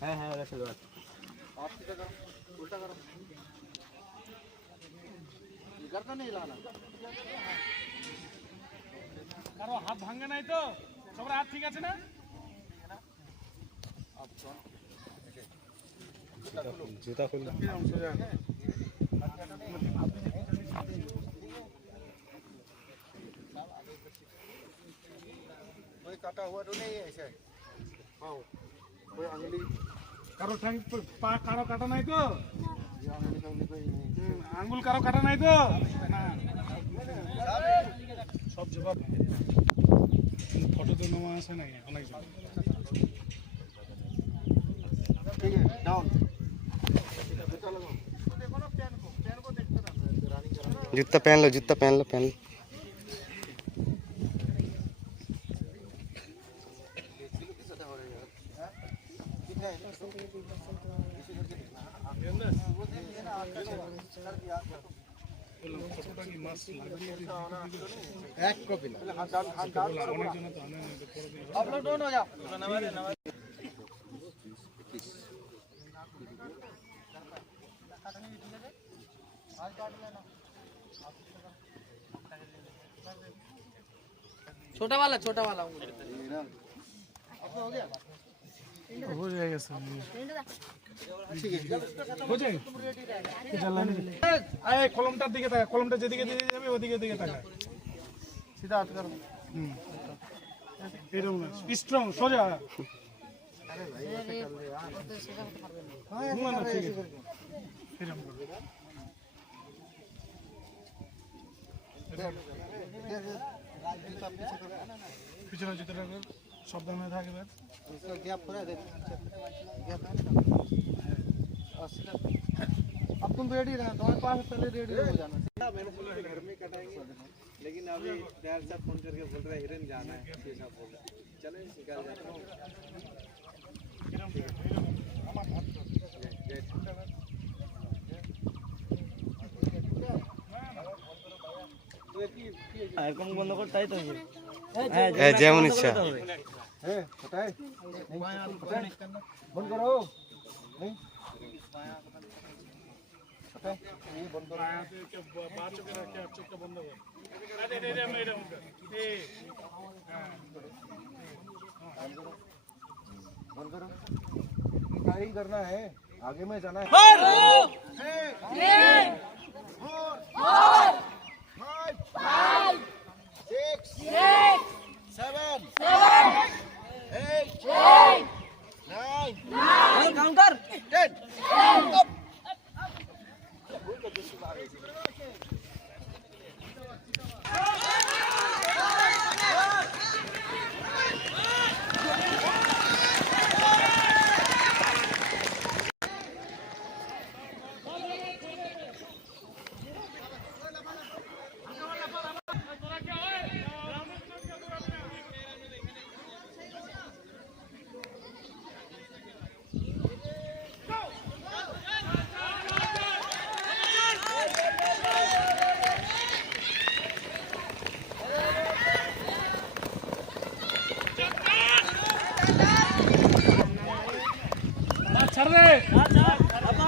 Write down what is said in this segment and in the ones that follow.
হ্যাঁ হ্যাঁ ওরা খেলোয়াড়। কারো হাত ভাঙে নাই তো? সবার হাত ঠিক আছে না? জুতা খুললাম। कोई काटा हुआ तो नहीं है ऐसे? हाँ, कोई अंगली কারো ঠ্যাং পা কারো কাটা নাই তো? या अंगली का कोई नहीं। আঙ্গুল কারো কাটা নাই তো? না সব জবাব ফটো তো নেওয়া আছে নাকি অনেকজন। ठीक है, डाउन। जूता लगाओ। देखो ना पैन को देखते रहना। रानी करा। जूता पहन लो, जूता पहन लो, पहन लो। एक कॉपी ला। आप लोग दोनों हो जाओ। छोटा वाला हो जाएगा सर, ठीक है। हो जाएगा। আয় কলমটার দিকে তাকা, কলমটা যেদিকে দিয়ে যাবে ওদিকে দিকে তাকা। सीधा हाथ करो। এরকম না, স্ট্রং সোজা। हाँ, ऐसे না, कर रहे ঠিক हैं, আছে। ऐसे करके। এরকম করো। जूता पीछे करो। পিছনে জুতো রাখো, সাবধানে থাকবে। इसका गैप पूरा देख। गैप है। और सीधा। अब तुम रेडी रहना, तुम्हारे पास पहले रेडी हो जाना। मैंने बोला घर में कटाएंगे, लेकिन अभी दयाल साहब फोन करके बोल रहे हैं हिरन जाना है। साहब बोल रहे हैं चले निकाल जाता हूँ। এরকম বন্ধ করতে তাই তো হ্যাঁ যেমন ইচ্ছা। है हटाए नहीं बंद करो नहीं हटाए ये बंद करो বাঁ চোখে রাখে আর চোখটা বন্ধ কর। এরকম কর। बंद करो फायरिंग करना है आगे में जाना है काउंटर ছাড় রে,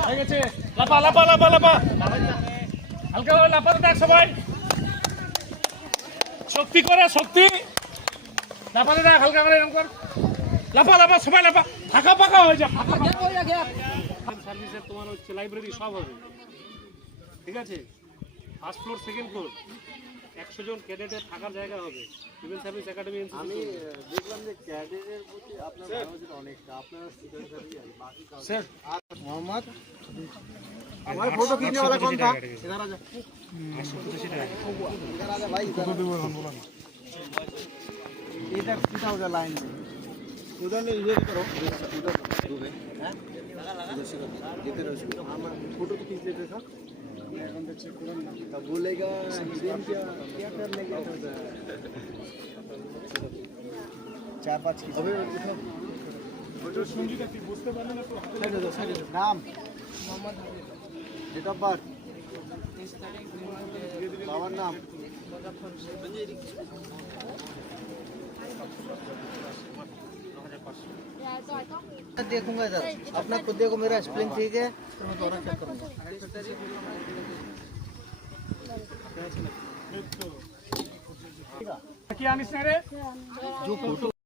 হয়ে গেছে। লাপা লাপা লাপা লাপা, হালকা ভাবে লাপা দেখ সবাই, শক্তি করে শক্তি, লাপা দেখ হালকা করে, এরকম কর, লাপা লাপা সবাই লাপা, ফাঁকা ফাঁকা হয়ে যা। সার্ভিসের তোমার হচ্ছে লাইব্রেরি সব হবে, ঠিক আছে? ফার্স্ট ফ্লোর সেকেন্ড ফ্লোর 100 জন ক্যাডেটের থাকার জায়গা হবে। সিভিল সার্ভিস একাডেমি আমি দেখলাম যে ক্যাডেটের প্রতি আপনার ভালোবাসা অনেকটা, আপনারা স্টুডেন্ট সার্ভিস বাকি কাজ सर मोहम्मद हमारे फोटो खींचने वाला कौन था इधर आ जा इधर आ जा भाई इधर सीधा हो जा लाइन में उधर नहीं इधर करो उधर डूबे हैं इधर से जिधर हमारा फोटो तो खींच लेते सर तब बोलेगा हिरेन क्या करने गया था 4-5 की अबे देखो সঞ্জিতা কি বুঝতে পারলে না তো? साइड नाम Mohammad date of birth Babar नाम तो देखूंगा इधर अपना खुद देखो मेरा स्प्रिंग ठीक है तो मैं दोबारा चेक करूंगा কি আনিস না রে